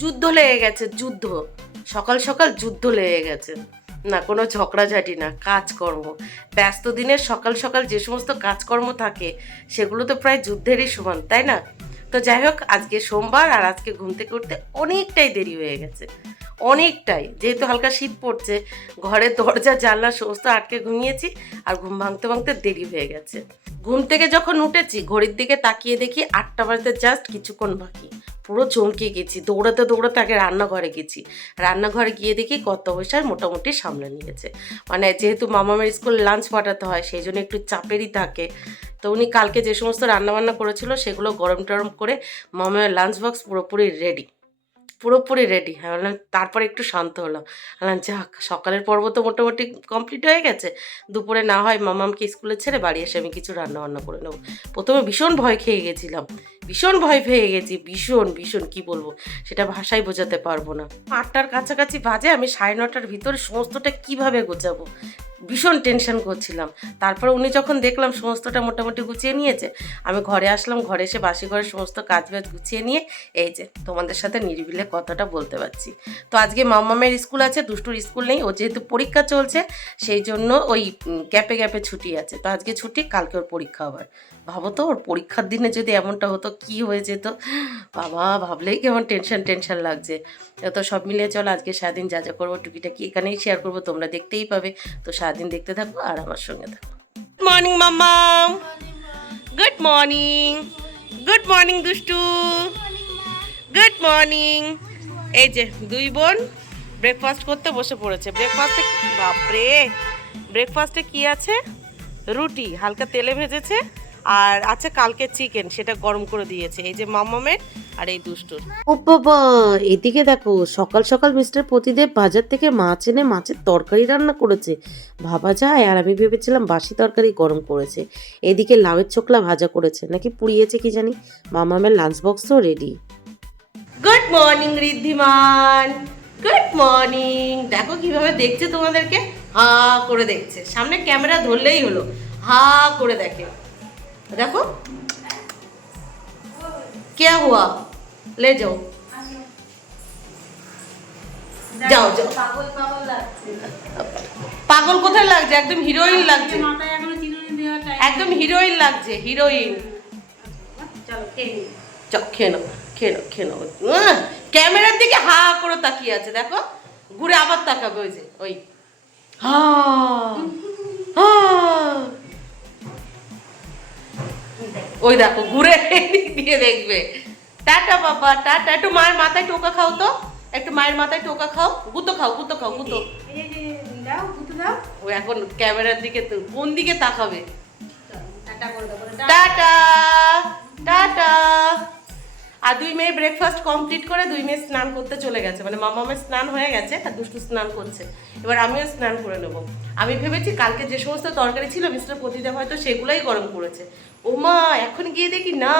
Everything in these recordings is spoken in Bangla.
যুদ্ধ লেগে গেছে, যুদ্ধ। সকাল সকাল যুদ্ধ লেগে গেছে। না কোনো ঝগড়াঝাটি না, কাজকর্ম। ব্যস্ত দিনের সকাল সকাল যে সমস্ত কাজকর্ম থাকে সেগুলো তো প্রায় যুদ্ধেরই সমান, তাই না? তো যাই হোক, আজকে সোমবার আর আজকে ঘুম থেকে উঠতে অনেকটাই দেরি হয়ে গেছে, অনেকটাই। যেহেতু হালকা শীত পড়ছে, ঘরের দরজা জানলা সমস্ত আটকে ঘুমিয়েছি, আর ঘুম ভাঙতে ভাঙতে দেরি হয়ে গেছে। ঘুম থেকে যখন উঠেছি ঘড়ির দিকে তাকিয়ে দেখি 8টা বাজতে জাস্ট কিছুক্ষণ বাকি। পুরো চমকে গেছি, দৌড়াতে দৌড়াতে আগে রান্নাঘরে গেছি। রান্নাঘরে গিয়ে দেখি কর্তামশাই মোটামুটি সামলে নিয়েছে। মানে যেহেতু মামামের স্কুল লাঞ্চ পাঠাতে হয়, সেই জন্য একটু চাপেরই থাকে। তো উনি কালকে যে সমস্ত রান্নাবান্না করেছিল সেগুলো গরম টরম করে মামামের লাঞ্চ বক্স পুরোপুরি রেডি, পুরোপুরি রেডি। হ্যাঁ, বললাম তারপরে একটু শান্ত হলাম। বললাম যাক, সকালের পর্ব তো মোটামুটি কমপ্লিট হয়ে গেছে। দুপুরে না হয় মামামকে স্কুলে ছেড়ে বাড়ি এসে আমি কিছু রান্না বান্না করে নেবো। প্রথমে ভীষণ ভয় খেয়ে গেছিলাম, ভীষণ ভয় পেয়ে গেছি, ভীষণ ভীষণ কী বলবো সেটা ভাষায় বোঝাতে পারবো না। 8টার কাছাকাছি বাজে, আমি 9:30টার ভিতরে সমস্তটা কীভাবে গোছাবো, ভীষণ টেনশন করছিলাম। তারপর উনি যখন দেখলাম সমস্তটা মোটামুটি গুছিয়ে নিয়েছে, আমি ঘরে আসলাম। ঘরে এসে বাসি ঘরের সমস্ত কাজ বাজ গুছিয়ে নিয়ে এই যে তোমাদের সাথে নিরিবিলে কথাটা বলতে পারছি। তো আজকে মামামের স্কুল আছে, দুষ্টুর স্কুল নেই। ও যেহেতু পরীক্ষা চলছে সেই জন্য ওই গ্যাপে গ্যাপে ছুটি আছে। তো আজকে ছুটি, কালকে ওর পরীক্ষা আবার। ভাবো তো, ওর পরীক্ষার দিনে যদি এমনটা হতো কি হয়ে যেত বাবা, ভাবলেই কেমন টেনশন টেনশন লাগছে। তো সব মিলিয়ে চলো আজকে সারাদিন যা যা করবো টুকিটাকি এখানেই শেয়ার করবো, তোমরা দেখতেই পাবে। তো সারাদিন দেখতে থাকো আর আমার সঙ্গে থাকো। গুড মর্নিং মাম্মাম, গুড মর্নিং, গুড মর্নিং দুষ্টু, গুড মর্নিং। এই যে দুই বোন ব্রেকফাস্ট করতে বসে পড়েছে। ব্রেকফাস্টে বাপরে, ব্রেকফাস্টে কি আছে? রুটি হালকা তেলে ভেজেছে, আর আছে কালকে চিকেন, সেটা গরম করে দিয়েছে এই যে মামামের আর এই দুষ্টুর। ও বাবা, এদিকে দেখো, সকাল সকাল মিস্টার প্রতিদেব বাজার থেকে মাছ এনে মাছের তরকারি রান্না করেছে। ভাবা যায়, আর আমি ভেবেছিলাম বাসি তরকারি গরম করেছে। এদিকে লাউয়ের ছোকলা ভাজা করেছে, নাকি পুড়িয়েছে কি জানি। মামামের লাঞ্চ বক্সও ready. Good morning Riddhiman, good morning. দেখো কিভাবে দেখছে তোমাদেরকে, হা করে দেখছে। সামনে ক্যামেরা ধরলেই হলো, হা করে দেখে। দেখো क्या हुआ, ले जाओ যাও যাও। পাগল কোথায় লাগছে, একদম হিরোইন লাগছে, একদম হিরোইন লাগছে, হিরোইন। চলো খেয়ে নাও, খেয়ে নাও, খেয়ে নাও। ক্যামেরার দিকে হা করে তাকিয়ে আছে, দেখো ঘুরে আবার তাকাবে। ওই যে ওই হা হা, ওই দেখো ঘুরে দিয়ে দেখবে। টাটা বাবা, টাটা। একটু মায়ের মাথায় টোকা খাও তো, একটু মায়ের মাথায় টোকা খাও, গুতো খাও, গুতো খাও, গুতো। ও এখন ক্যামেরার দিকে তো কোন দিকে তাকাবে। Tata tata. আর দুই মেয়ে ব্রেকফাস্ট কমপ্লিট করে দুই মেয়ে স্নান করতে চলে গেছে। মানে মামামের স্নান হয়ে গেছে আর দুষ্টু স্নান করছে, এবার আমিও স্নান করে নেব। আমি ভেবেছি কালকে যে সমস্ত তরকারি ছিল মিস্টার প্রতিদেব হয়তো সেগুলোই গরম করেছে। ও মা, এখন গিয়ে দেখি না,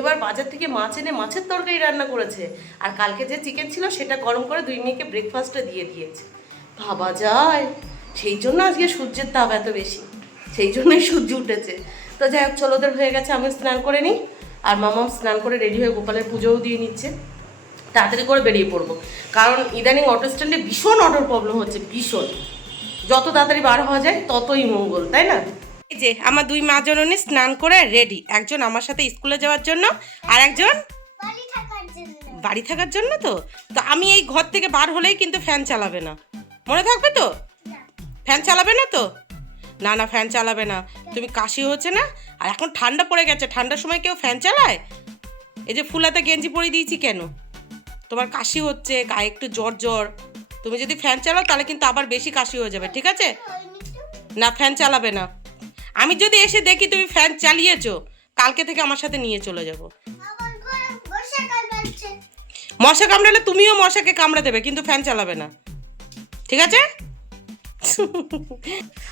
এবার বাজার থেকে মাছ এনে মাছের তরকারি রান্না করেছে। আর কালকে যে চিকেন ছিল সেটা গরম করে দুই মেয়েকে ব্রেকফাস্টে দিয়ে দিয়েছে। ভাবা যায়, সেই জন্য আজকে সূর্যের তাপ এত বেশি, সেই জন্যই সূর্য উঠেছে। তো যাই হোক, চলো, ওদের হয়ে গেছে, আমি স্নান করে নিই। আর মামাম স্নান করে রেডি হয়ে গোপালের পুজোও দিয়ে নিচ্ছে। তাড়াতাড়ি করে বেরিয়ে পড়বো, কারণ ইদানিং অটো স্ট্যান্ডে ভীষণ অটোর প্রবলেম হচ্ছে, ভীষণ। যত তাড়াতাড়ি বার হওয়া যায় ততই মঙ্গল, তাই না? এই যে আমার দুই মা জননী স্নান করে রেডি, একজন আমার সাথে স্কুলে যাওয়ার জন্য আর একজন বাড়ি থাকার জন্য। তো তো আমি এই ঘর থেকে বার হলেই কিন্তু ফ্যান চালাবে না, মনে থাকবে তো? ফ্যান চালাবে না তো? না না, ফ্যান চালাবে না। তুমি কাশি হচ্ছে না, আর এখন ঠান্ডা পড়ে গেছে, ঠান্ডার সময় কেউ ফ্যান চালায়? এই যে ফুলাতে গেঞ্জি পরে দিয়েছি কেন? তোমার কাশি হচ্ছে, গায়ে একটু জ্বর জ্বর, তুমি যদি ফ্যান চালাও তাহলে কিন্তু আবার বেশি কাশি হয়ে যাবে, ঠিক আছে? না, ফ্যান চালাবে না। আমি যদি এসে দেখি তুমি ফ্যান চালিয়েছো, কালকে থেকে আমার সাথে নিয়ে চলে যাব। মশা কামড়ালে তুমিও মশাকে কামড়ে দেবে, কিন্তু ফ্যান চালাবে না, ঠিক আছে?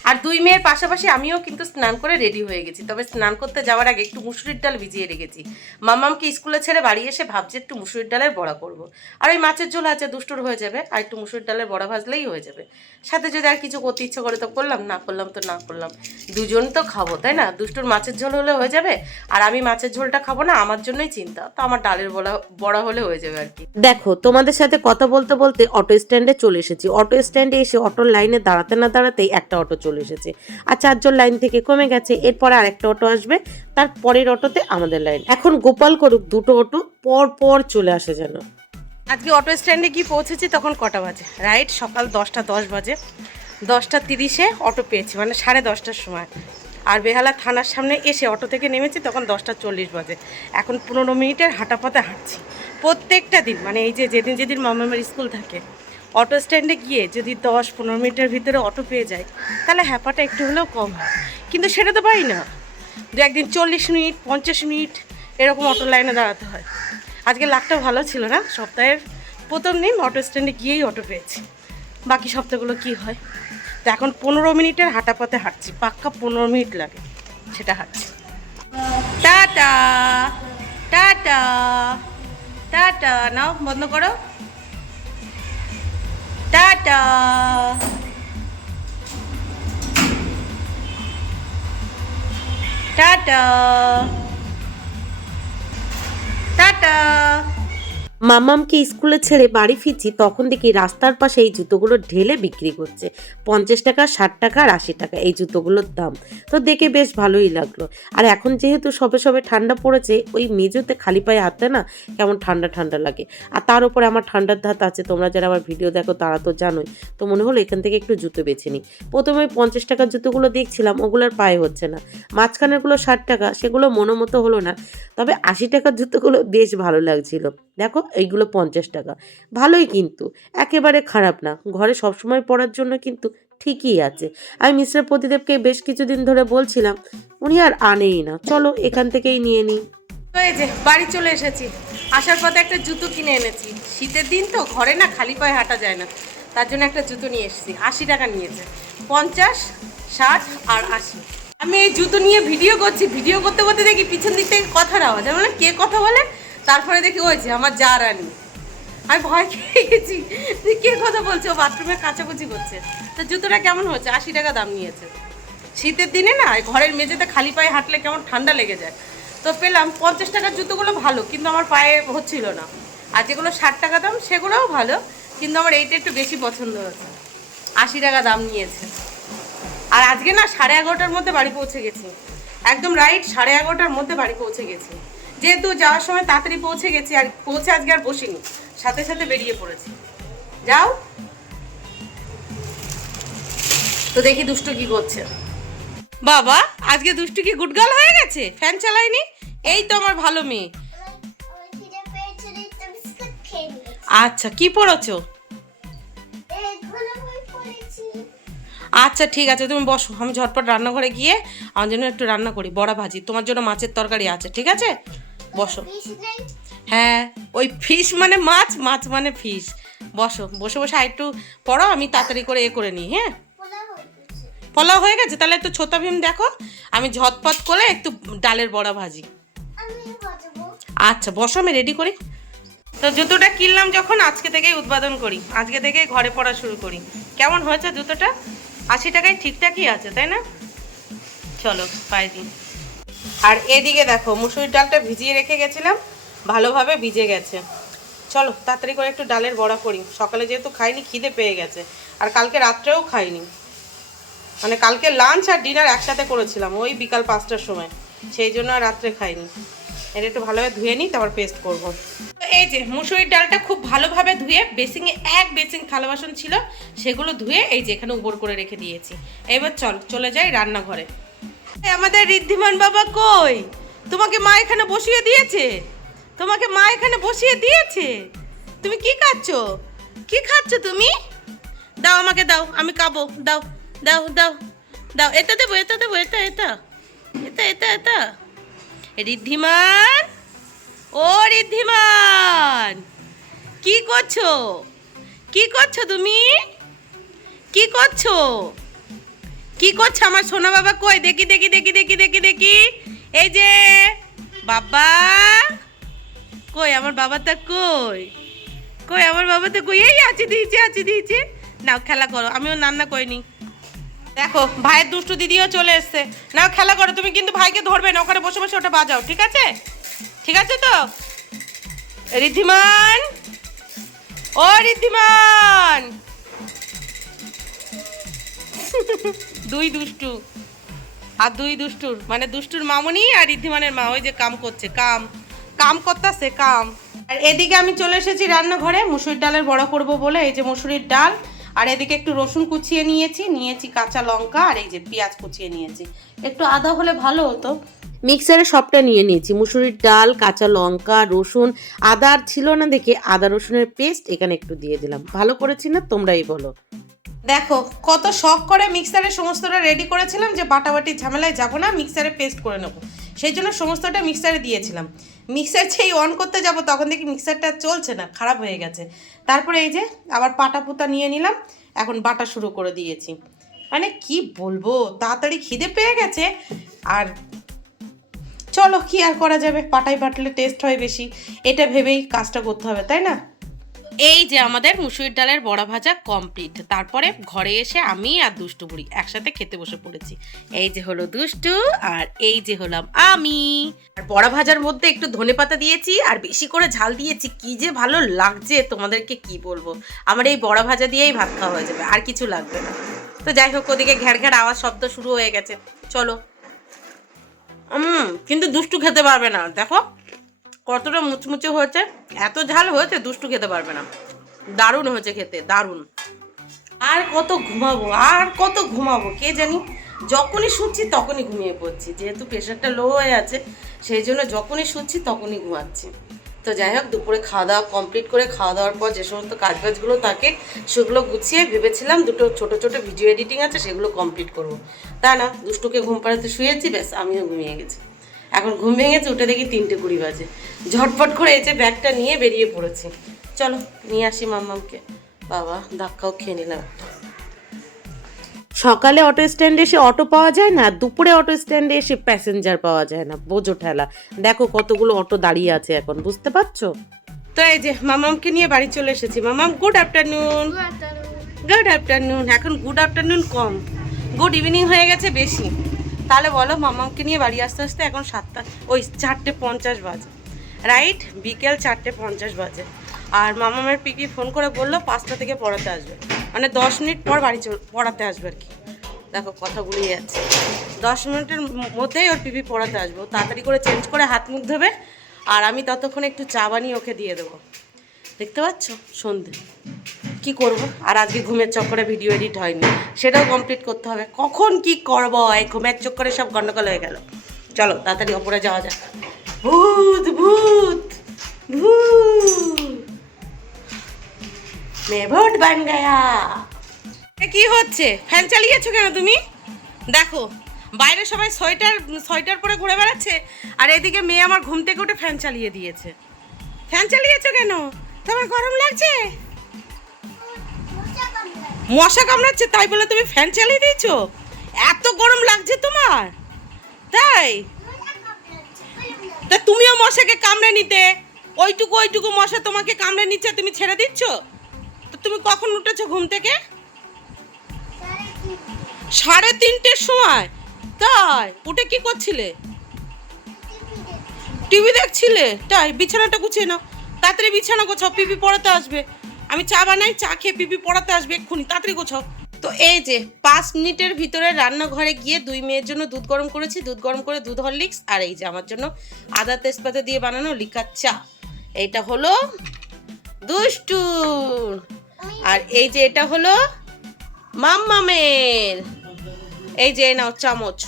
আর দুই মেয়ের পাশাপাশি আমিও কিন্তু স্নান করে রেডি হয়ে গেছি, তবে স্নান করতে যাওয়ার আগে একটু মুসুরির ডাল ভিজিয়ে রেখেছি। মামামকে স্কুলে ছেড়ে বাড়ি এসে ভাবছি একটু মুসুরির ডালের বড়া করব। আর ওই মাছের ঝোল আছে, দুষ্টুর হয়ে যাবে, আর একটু মুসুরির ডালের বড়া ভাজলেই হয়ে যাবে। সাথে যদি আর কিছু করতে ইচ্ছে করে তো করলাম, না করলাম তো না করলাম। দুজন তো খাবো, তাই না? দুষ্টুর মাছের ঝোল হলে হয়ে যাবে, আর আমি মাছের ঝোলটা খাবো না, আমার জন্যই চিন্তা, তো আমার ডালের বড়া হলে হয়ে যাবে আর কি। দেখো, তোমাদের সাথে কথা বলতে বলতে অটো স্ট্যান্ডে চলে এসেছি। অটো স্ট্যান্ডে এসে অটোর লাইনে দাঁড়াতে না দাঁড়াতেই একটা অটো চলে এসেছে, আর 4 জন লাইন থেকে কমে গেছে। এরপরে আরেকটা অটো আসবে, তার পরের অটোতে আমাদের লাইন। এখন গোপাল করুক, দুটো অটো পর পর চলে আসে যেন। আজকে অটো স্ট্যান্ডে গিয়ে পৌঁছেছি তখন কটা বাজে? রাইট সকাল 10:10 বাজে। 10:30-এ অটো পেয়েছি, মানে 10:30টার সময়। আর বেহালা থানার সামনে এসে অটো থেকে নেমেছি তখন 10:40 বাজে। এখন 15 মিনিটের হাঁটা পথে হাঁটছি প্রত্যেকটা দিন। মানে এই যে যেদিন যেদিন মামামের স্কুল থাকে, অটো স্ট্যান্ডে গিয়ে যদি 10-15 মিনিটের ভিতরে অটো পেয়ে যায়, তাহলে হ্যাপাটা একটু হলেও কম হয়। কিন্তু সেটা তো পাই না, দু একদিন 40 মিনিট 50 মিনিট এরকম অটো লাইনে দাঁড়াতে হয়। আজকে লাকটা ভালো ছিল না, সপ্তাহের প্রথম দিন অটো স্ট্যান্ডে গিয়েই অটো পেয়েছি। বাকি সপ্তাহগুলো কি হয়? তো এখন 15 মিনিটের হাঁটা পথে হাঁটছি, পাক্কা 15 মিনিট লাগে সেটা হাঁটছি। টাটা টাটা টাটা, নাও বন্ধ করো, টাটা। Tata tata. মামামকে স্কুলে ছেড়ে বাড়ি ফিরছি তখন দেখি রাস্তার পাশে এই জুতোগুলো ঢেলে বিক্রি করছে। 50 টাকা, 60 টাকা আর 80 টাকা এই জুতোগুলোর দাম। তো দেখে বেশ ভালোই লাগলো। আর এখন যেহেতু সবে সবে ঠান্ডা পড়েছে, ওই মেজোতে খালি পায়ে হাঁটতে না কেমন ঠান্ডা ঠান্ডা লাগে। আর তার উপরে আমার ঠান্ডার ধাত আছে, তোমরা যারা আমার ভিডিও দেখো তারা তো জানোই। তো মনে হলো এখান থেকে একটু জুতো বেছে নিই। প্রথমে 50 টাকার জুতোগুলো দেখছিলাম, ওগুলোর পায়ে হচ্ছে না। মাঝখানেরগুলো 60 টাকা, সেগুলো মনোমতো হলো না। তবে 80 টাকার জুতোগুলো বেশ ভালো লাগছিল। দেখো এইগুলো 50 টাকা, ভালোই, কিন্তু একেবারে খারাপ না। ঘরে সবসময় পরার জন্য কিন্তু ঠিকই আছে। আমি মিস্টার প্রতিদেবকে বেশ কিছুদিন ধরে বলছিলাম, উনি আর আনেই না। চলো এখান থেকেই নিয়ে নিই। তো এই যে বাড়ি চলে এসেছি, আসার পথে একটা জুতো কিনে এনেছি। শীতের দিন তো ঘরে না খালি পায়ে হাঁটা যায় না, তার জন্য একটা জুতো নিয়ে এসেছি। 80 টাকা নিয়েছে, 50, 60 আর 80। আমি এই জুতো নিয়ে ভিডিও করছি, ভিডিও করতে করতে দেখি পিছন দিক থেকে কথার আওয়াজ, মানে কে কথা বলে। তারপরে দেখি ওই যে আমার যা রানী। আমি ভয় খেয়ে গেছি, কে কথা বলছে, ও বাথরুমে কাচাকুচি করছে। তো জুতোটা কেমন হচ্ছে? 80 টাকা দাম নিয়েছে। শীতের দিনে না ঘরের মেঝেতে খালি পায়ে হাঁটলে কেমন ঠান্ডা লেগে যায়। তো পেলাম 50 টাকার জুতোগুলো ভালো, কিন্তু আমার পায়ে হচ্ছিল না। আর যেগুলো 60 টাকা দাম সেগুলোও ভালো, কিন্তু আমার এইটা একটু বেশি পছন্দ হচ্ছে। 80 টাকা দাম নিয়েছে। আর আজকে না 11:30টার মধ্যে বাড়ি পৌঁছে গেছি, একদম রাইট 11:30টার মধ্যে বাড়ি পৌঁছে গেছি। যেহেতু যাওয়ার সময় তাড়াতাড়ি পৌঁছে গেছি, আর পৌঁছে আজকে আর বসিনি, সাথে সাথে বেরিয়ে পড়েছি। যাও তো দেখি দুষ্টু কি করছে। বাবা আজকে দুষ্টু কি গুডগার্ল হয়ে গেছে, ফ্যান চালায়নি। এই তো আমার ভালো মেয়ে। আচ্ছা কি পড়েছো? আচ্ছা ঠিক আছে, তুমি বসো, আমি ঝটপট রান্নাঘরে গিয়ে আমার জন্য একটু রান্না করি, বড়া ভাজি। তোমার জন্য মাছের তরকারি আছে, ঠিক আছে? বসো। হ্যাঁ ওই ফিশ মানে মাছ, মাছ মানে ফিশ। বসো, বসে বসে আর একটু পড়ো, আমি তাড়াতাড়ি করে এ করে নিই। হ্যাঁ পোলাও হয়ে গেছে, তাহলে একটু ছোটা ভীম দেখো, আমি ঝটপট করে একটু ডালের বড়া ভাজি। আচ্ছা বসো, আমি রেডি করি। তো জুতোটা কিনলাম যখন, আজকে থেকেই উদ্বোধন করি, আজকে থেকেই ঘরে পড়া শুরু করি। কেমন হয়েছে জুতোটা? 80 টাকায় ঠিকঠাকই আছে, তাই না? চলো পায়ে দিই। আর এদিকে দেখো মুসুরির ডালটা ভিজিয়ে রেখে গেছিলাম, ভালোভাবে ভিজে গেছে। চলো তাড়াতাড়ি করে একটু ডালের বড়া করি, সকালে যেহেতু খাইনি খিদে পেয়ে গেছে, আর কালকে রাত্রেও খাইনি। মানে কালকে লাঞ্চ আর ডিনার একসাথে করেছিলাম ওই বিকাল 5টার সময়, সেই জন্য আর রাত্রে খাইনি। এটা একটু ভালোভাবে ধুয়ে নিই, তারপর পেস্ট করবো। এই যে মুসুরির ডালটা খুব ভালোভাবে ধুয়ে বেসিংয়ে এক বেসিং থালা বাসন ছিল সেগুলো ধুয়ে এই যে এখানে উপর করে রেখে দিয়েছি। এবার চলে যাই রান্নাঘরে। আমাদের ঋদ্ধিমান বাবা কই? তোমাকে মা এখানে বসিয়ে দিয়েছে, তোমাকে মা এখানে বসিয়ে দিয়েছে। তুমি কি খাচ্ছ? কি খাচ্ছ তুমি? দাও আমাকে দাও, আমি খাবো। দাও দাও দাও দাও, এটা দেবো, এটা দেবো, এটা এটা এটা এটা এটা। ঋদ্ধিমান, ও ঋদ্ধিমান, কি করছো? কি করছো তুমি? কি করছো? কি করছো আমার সোনা বাবা? কই দেখি দেখি দেখি দেখি দেখি দেখি। এই যে বাবা, কই আমার বাবাটা? কই কই আমার বাবাটা? কই? এই আছে, দিয়েছে। নাও খেলা করো, আমিও রান্না করিনি। দেখো ভাইয়ের দুষ্টু দিদিও চলে এসছে। নাও খেলা করো, তুমি কিন্তু ভাইকে ধরবে না, ওখানে বসে বসে ওটা বাজাও, ঠিক আছে? ঠিক আছে তো ঋদ্ধিমান? ও ঋদ্ধিমান! দুই দুষ্টু, আর দুই দুষ্টুর মানে দুষ্টুর মামনি আর ঋদ্ধিমানের মা ওই যে কাম করছে, কাম করতেছে কাম। আর এদিকে আমি চলে এসেছি রান্নাঘরে মুসুরির ডালের বড়া করব বলে। এই যে মুসুরির ডাল, আর এদিকে একটু রসুন কুচিয়ে নিয়েছি কাঁচা লঙ্কা, আর এই যে পেঁয়াজ কুচিয়ে নিয়েছি। একটু আদা হলে ভালো হতো। মিক্সারে সবটা নিয়ে নিয়েছি, মুসুরির ডাল, কাঁচা লঙ্কা, রসুন, আদা আর ছিল না দেখে আদা রসুনের পেস্ট এখানে একটু দিয়ে দিলাম। ভালো করেছি না? তোমরাই বলো। দেখো কত শখ করে মিক্সারে সমস্তটা রেডি করেছিলাম যে বাটাবাটির ঝামেলায় যাবো না, মিক্সারে পেস্ট করে নেবো, সেই জন্য সমস্তটা মিক্সারে দিয়েছিলাম। মিক্সার যেই অন করতে যাব তখন দেখি মিক্সারটা চলছে না, খারাপ হয়ে গেছে। তারপরে এই যে আবার পাটা পুতা নিয়ে নিলাম, এখন বাটা শুরু করে দিয়েছি। মানে কি বলবো, তাড়াতাড়ি খিদে পেয়ে গেছে। আর চলো কি আর করা যাবে, পাটায় বাটলে টেস্ট হয় বেশি, এটা ভেবেই কাজটা করতে হবে, তাই না? এই যে আমাদের মুসুরির ডালের বড়া ভাজা কমপ্লিট। তারপরে ঘরে এসে আমি আর দুষ্টু বুড়ি একসাথে খেতে বসে পড়েছি। এই যে হলো দুষ্টু, আর এই যে হলাম আমি। আর বড়া ভাজার মধ্যে একটু ধনেপাতা দিয়েছি আর বেশি করে ঝাল দিয়েছি, কি যে ভালো লাগছে তোমাদেরকে কি বলবো। আমার এই বড়া ভাজা দিয়েই ভাত খাওয়া হয়ে যাবে, আর কিছু লাগবে না। তো যাই হোক, ওদিকে ঘ্যাড় ঘ্যাড় আওয়াজ শব্দ শুরু হয়ে গেছে, চলো। কিন্তু দুষ্টু খেতে পারবে না, দেখো কতটা মুচমুচে হয়েছে, এত ঝাল হয়েছে, দুষ্টু খেতে পারবে না। দারুণ হয়েছে খেতে, দারুণ। আর কত ঘুমাবো কে জানি। যখনই শুচ্ছি তখনই ঘুমিয়ে পড়ছি, যেহেতু প্রেশারটা লো হয়ে আছে সেই জন্য যখনই শুচ্ছি তখনই ঘুমাচ্ছি। তো যাই হোক, দুপুরে খাওয়া দাওয়া কমপ্লিট করে, খাওয়া দাওয়ার পর যে সমস্ত কাজবাজগুলো থাকে সেগুলো গুছিয়ে ভেবেছিলাম দুটো ছোট ছোট ভিডিও এডিটিং আছে সেগুলো কমপ্লিট করব। তা না, দুষ্টুকে ঘুম পাড়াতে শুয়েছি, ব্যাস আমিও ঘুমিয়ে গেছি। এখন ঘুম ভেঙেছে, উঠে দেখি 3:20 বাজে। ঝটপট করে এসে ব্যাগটা নিয়ে বেরিয়ে পড়েছি। চলো নিয়ে আসি মাম্মামকে। বাবা ধাক্কাও খেয়ে নিলাম একটা। সকালে অটো স্ট্যান্ডে এসে অটো পাওয়া যায় না, দুপুরে অটো স্ট্যান্ডে এসে প্যাসেঞ্জার পাওয়া যায় না, বোঝো ঠেলা। দেখো কতগুলো অটো দাঁড়িয়ে আছে এখন, বুঝতে পারছো? তো এই যে মামামকে নিয়ে বাড়ি চলে এসেছি। মামাম গুড আফটারনুন। Good afternoon. এখন গুড আফটারনুন কম, গুড ইভিনিং হয়ে গেছে বেশি। তাহলে বলো, মামামকে নিয়ে বাড়ি আসতে আসতে এখন 4:50 বাজে, রাইট? বিকেল 4:50 বাজে। আর মামামের পিপি ফোন করে বললো 5টা থেকে পড়াতে আসবে, মানে 10 মিনিট পর বাড়ি পড়াতে আসবে আর কি। দেখো কথাগুলি যাচ্ছে, 10 মিনিটের মধ্যেই ওর পিপি পড়াতে আসবো। তাড়াতাড়ি করে চেঞ্জ করে হাত মুখ ধোবে, আর আমি ততক্ষণে একটু চা বানিয়ে ওকে দিয়ে দেবো। দেখতে পাচ্ছ সন্ধে কি করব। আর আজকে ঘুমের চক্করে ভিডিও এডিট হয়নি, সেটাও কমপ্লিট করতে হবে। কখন কি করব, এই ঘুমের চক্করে সব গন্ডগোল হয়ে গেল। চলো তাড়াতাড়ি ওপরে যাওয়া যাক। ভূত ভূত ভূত মে ভূত বান গায়া। কি হচ্ছে? ফ্যান চালিয়েছো কেন তুমি? দেখো বাইরে সবাই সোয়েটার পরে ঘুরে বেড়াচ্ছে, আর এদিকে মেয়ে আমার ঘুম থেকে উঠে ফ্যান চালিয়ে দিয়েছে। ফ্যান চালিয়েছো কেন? তোমার গরম লাগছে? মশা কামড়াচ্ছে তাই বলে তুমি ফ্যান চালিয়ে দিয়েছো? এত গরম লাগছে তোমার? তাই তা তুমিও মশাকে কামড়ে নিতে, ওইটুকু মশা তোমাকে কামড়ে নিচ্ছে, তুমি ছেড়ে দিচ্ছ? তো তুমি কখন উঠেছো ঘুম থেকে? 3:30-র সময়? তাই উঠে কি করছিলে? টিভি দেখছিলে? তাই বিছানাটা গুছিয়ে নাও, তাড়াতাড়ি বিছানা গোছাও, পিপি পড়াতে আসবে। আমি চা বানাই, চা খেয়ে পিপি পড়াতে আসবে এক্ষুনি, তাড়াতাড়ি গোছাও। তো এই যে 5 মিনিটের ভিতরে রান্নাঘরে গিয়ে 2 মেয়ের জন্য দুধ গরম করেছি, দুধ গরম করে দুধ হরলিক্স, আর এই যে আমার জন্য আদা তেজপাতা দিয়ে বানানো লিকার চা। এইটা হলো দুষ্টু, আর এই যে এটা হলো মাম্মামের। এই যে নাও চামচ।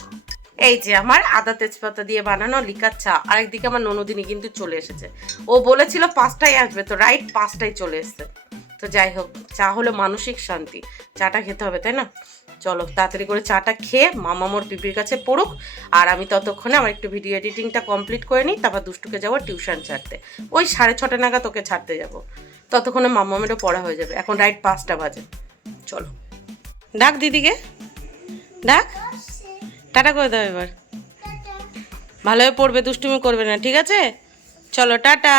এই যে আমার আদা তেজপাতা দিয়ে বানানো লিকার চা। আরেকদিকে আমার ননদিনী কিন্তু চলে এসেছে, ও বলেছিল 5টায় আসবে, তো রাইট 5টায় চলে এসেছে। তো যাই হোক, চা হলো মানসিক শান্তি, চাটা খেতে হবে তাই না? চলো তাড়াতাড়ি করে চাটা খেয়ে মামামোর পিপির কাছে পড়ুক, আর আমি ততক্ষণে আমার একটু ভিডিও এডিটিংটা কমপ্লিট করে নিই, তারপর দুষ্টুকে যাবো টিউশন ছাড়তে। ওই 6:30 নাগাদ ওকে ছাড়তে যাব, ততক্ষণে মামামেরও পড়া হয়ে যাবে। এখন রাইট 5টা বাজে, চলো। ডাক দিদিকে, ডাক, টাটা করে দাও এবার। ভালোভাবে পড়বে, দুষ্টুমি করবে না, ঠিক আছে? চলো টাটা।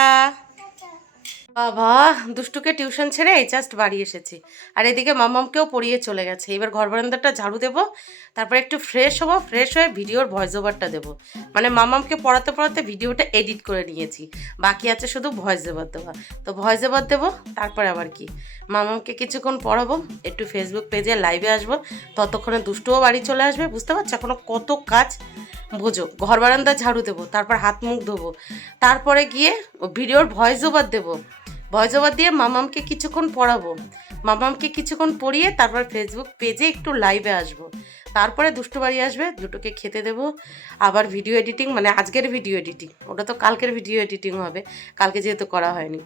বাবা, দুষ্টুকে টিউশন ছেড়ে এই জাস্ট বাড়ি এসেছি। আর এদিকে মামামকেও পড়িয়ে চলে গেছে। এবার ঘর বারান্দাটা ঝাড়ু দেবো, তারপর একটু ফ্রেশ হবো, ফ্রেশ হয়ে ভিডিওর ভয়েস ওভারটা দেবো। মানে মামামকে পড়াতে পড়াতে ভিডিওটা এডিট করে নিয়েছি, বাকি আছে শুধু ভয়েস ওভার দেওয়া। তো ভয়েস ওভার দেবো, তারপরে আবার কি, মামামকে কিছুক্ষণ পড়াবো, একটু ফেসবুক পেজে লাইভে আসবো, ততক্ষণে দুষ্টুও বাড়ি চলে আসবে। বুঝতে পারছো এখনো কত কাজ, বোঝো। ঘর বারান্দা ঝাড়ু দেবো, তারপর হাত মুখ ধোবো, তারপরে গিয়ে ভিডিওর ভয়েস ওভার দেবো, ভয়েস ওভার দিয়ে মামামকে কিছুক্ষণ পড়াবো, মামামকে কিছুক্ষণ পড়িয়ে তারপর ফেসবুক পেজে একটু লাইভে আসবো, তারপরে দুষ্টু বাড়ি আসবে, দুটোকে খেতে দেবো। আবার ভিডিও এডিটিং, মানে আজকের ভিডিও এডিটিং, ওটা তো কালকের ভিডিও এডিটিং হবে, কালকে যেহেতু করা হয়নি।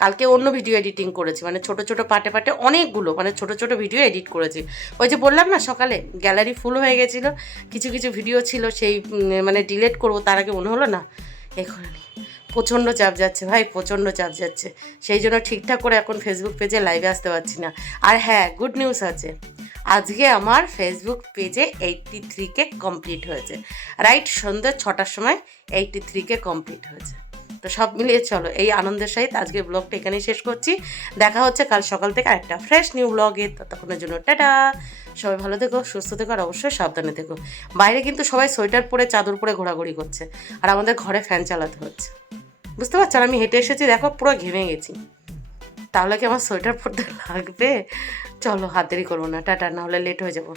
কালকে অন্য ভিডিও এডিটিং করেছি, মানে ছোট ছোট পার্টে পার্টে অনেকগুলো, মানে ছোট ছোট ভিডিও এডিট করেছি। ওই যে বললাম না সকালে গ্যালারি ফুল হয়ে গেছিলো, কিছু কিছু ভিডিও ছিল সেই মানে ডিলিট করবো, তার আগে মনে হলো না এখনই। প্রচণ্ড চাপ যাচ্ছে ভাই, প্রচণ্ড চাপ যাচ্ছে, সেই জন্য ঠিকঠাক করে এখন ফেসবুক পেজে লাইভে আসতে পারছি না। আর হ্যাঁ, গুড নিউজ আছে, আজকে আমার ফেসবুক পেজে 83K কমপ্লিট হয়েছে। রাইট সন্ধ্যে 6টার সময় 83K কমপ্লিট হয়েছে। তো সব মিলিয়ে চলো, এই আনন্দের সহিত আজকের ব্লগটা এখানেই শেষ করছি। দেখা হচ্ছে কাল সকাল থেকে আরেকটা ফ্রেশ নিউ ব্লগে। ততক্ষণের জন্য টাটা। সবাই ভালো থেকো, সুস্থ থেকো, আর অবশ্যই সাবধানে থেকো। বাইরে কিন্তু সবাই সোয়েটার পরে চাদর পরে ঘোরাঘুরি করছে, আর আমাদের ঘরে ফ্যান চালাতে হচ্ছে। বুঝতে পারছো? আর আমি হেঁটে এসেছি, দেখো পুরো ঘেমে গেছি। তাহলে কি আমার সোয়েটার পরতে লাগবে? চলো, হাত দেরি করবো না, টাটা, নাহলে লেট হয়ে যাবো।